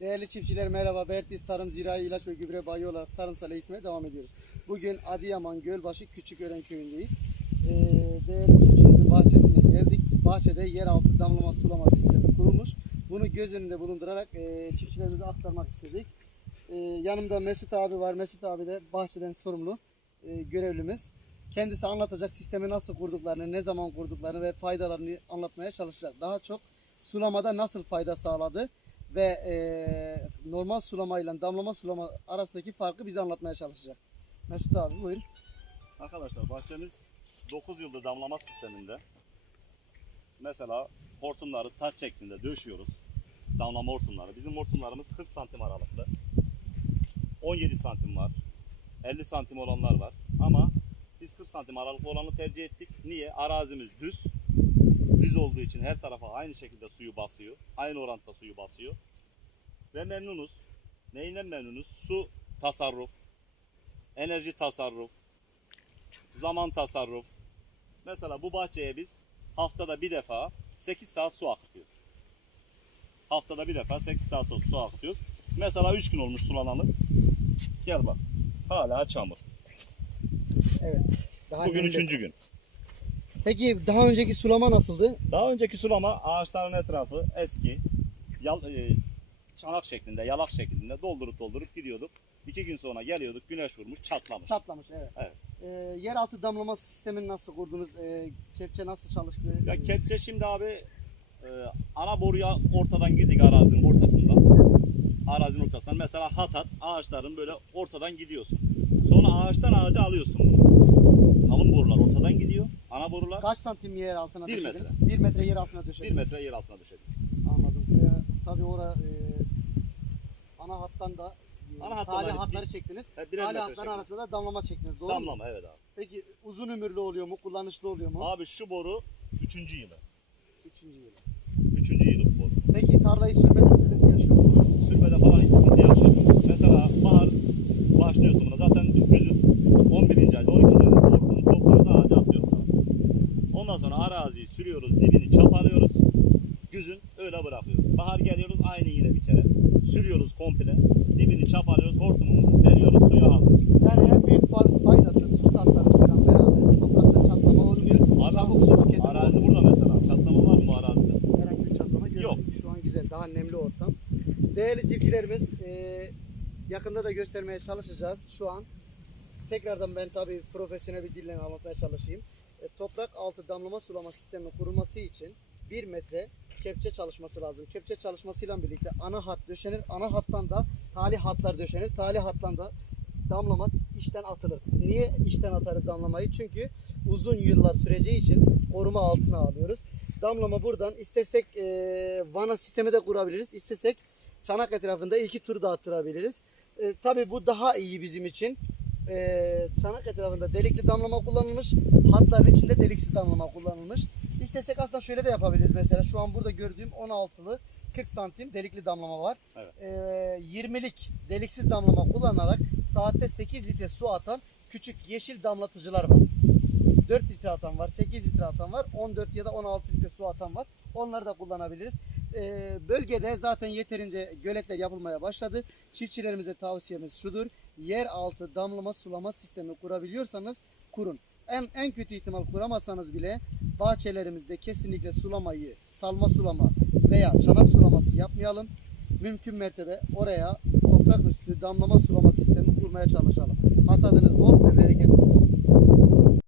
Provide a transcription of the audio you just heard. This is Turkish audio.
Değerli çiftçiler merhaba. Bertis Tarım Zirai İlaç ve Gübre Bayi olarak tarımsal eğitime devam ediyoruz. Bugün Adıyaman Gölbaşı Küçükören köyündeyiz. Ee, değerli çiftçimizin bahçesine geldik. Bahçede yeraltı damlama sulama sistemi kurulmuş. Bunu göz önünde bulundurarak e, çiftçilerimize aktarmak istedik. Ee, yanımda Mesut abi var. Mesut abi de bahçeden sorumlu e, görevlimiz. Kendisi anlatacak sistemi nasıl kurduklarını, ne zaman kurduklarını ve faydalarını anlatmaya çalışacak. Daha çok sulamada nasıl fayda sağladı ve e, normal sulama ile damlama sulama arasındaki farkı bize anlatmaya çalışacak. Mesut abi buyurun. Arkadaşlar bahçemiz 9 yıldır damlama sisteminde. Mesela hortumları taç şeklinde döşüyoruz. Damlama hortumları. Bizim hortumlarımız 40 santim aralıklı. 17 santim var. 50 santim olanlar var. Ama biz 40 santim aralıklı olanı tercih ettik. Niye? Arazimiz düz. Düz olduğu için her tarafa aynı şekilde suyu basıyor. Aynı orantıda suyu basıyor. Ve memnunuz. Neyinden memnunuz? Su tasarruf, enerji tasarruf, zaman tasarruf. Mesela bu bahçeye biz haftada bir defa 8 saat su akıtıyoruz. Haftada bir defa 8 saat su akıtıyoruz. Mesela 3 gün olmuş sulanalı. Gel bak. Hala çamur. Evet. Daha Bugün nemli. 3. gün. Peki daha önceki sulama nasıldı? Daha önceki sulama ağaçların etrafı eski. Yal, e, çanak şeklinde, yalak şeklinde doldurup doldurup gidiyorduk. 2 gün sonra geliyorduk güneş vurmuş çatlamış. Çatlamış evet. Evet. Ee, yeraltı damlama sistemini nasıl kurdunuz? Ee, kepçe nasıl çalıştı? Ya kepçe şimdi abi e, ana boruya ortadan girdik arazinin ortasından. evet. Arazinin ortasından. Mesela hatat ağaçların böyle ortadan gidiyorsun. Sonra ağaçtan ağaca alıyorsun bunu. Kalın borular ortadan gidiyor. Ana borular Kaç santim yer altına Bir döşediniz? metre. Bir metre yer altına 1 döşediniz. metre yer altına düşecek. Anladım. Ee, tabii ora e, ana hattan da e, Ana hattan tali hatları bir- çektiniz. He, birer Tali metre şeklinde. arasında da damlama çektiniz. Doğru mu? Damlama evet abi. Peki uzun ömürlü oluyor mu? Kullanışlı oluyor mu? Abi şu boru 3. yılı. Üçüncü yıl. 3. yılı bu boru. Peki tarlayı sürmede sıkıntı yaşıyor musunuz? Sürmede falan hiç sıkıntı yaşamıyoruz. Mesela bahar başlıyorsun buna. Zaten Bahar geliyoruz aynı yine bir kere. Sürüyoruz komple. Dibini çapalıyoruz, hortumumuzu seriyoruz, suya alıyoruz. Yani en büyük fa- faydası su tasarrufu falan beraber toprakta çatlama olmuyor. Çabuk su tüketimi Arazi burada mesela. Çatlama var mı bu arazide? Herhangi bir çatlama görmedik. Şu an güzel, daha nemli ortam. Değerli çiftçilerimiz, e, yakında da göstermeye çalışacağız. Şu an tekrardan ben tabii profesyonel bir dille anlatmaya çalışayım. E, toprak altı damlama sulama sisteminin kurulması için 1 metre kepçe çalışması lazım. Kepçe çalışmasıyla birlikte ana hat döşenir. Ana hattan da tali hatlar döşenir. Tali hattan da damlama işten atılır. Niye işten atarız damlamayı? Çünkü uzun yıllar süreceği için koruma altına alıyoruz. Damlama buradan istesek e, vana sistemi de kurabiliriz. İstesek çanak etrafında iki tur da attırabiliriz. E, tabii bu daha iyi bizim için. E, çanak etrafında delikli damlama kullanılmış. Hatların içinde deliksiz damlama kullanılmış. İstesek aslında şöyle de yapabiliriz. Mesela şu an burada gördüğüm 16'lı 40 santim delikli damlama var. Evet. E, 20'lik deliksiz damlama kullanarak saatte 8 litre su atan küçük yeşil damlatıcılar var. 4 litre atan var, 8 litre atan var, 14 ya da 16 litre su atan var. Onları da kullanabiliriz. Ee, bölgede zaten yeterince göletler yapılmaya başladı. Çiftçilerimize tavsiyemiz şudur. Yer altı damlama sulama sistemi kurabiliyorsanız kurun. En, en kötü ihtimal kuramazsanız bile bahçelerimizde kesinlikle sulamayı, salma sulama veya çanak sulaması yapmayalım. Mümkün mertebe oraya toprak üstü damlama sulama sistemi kurmaya çalışalım. Hasadınız bol,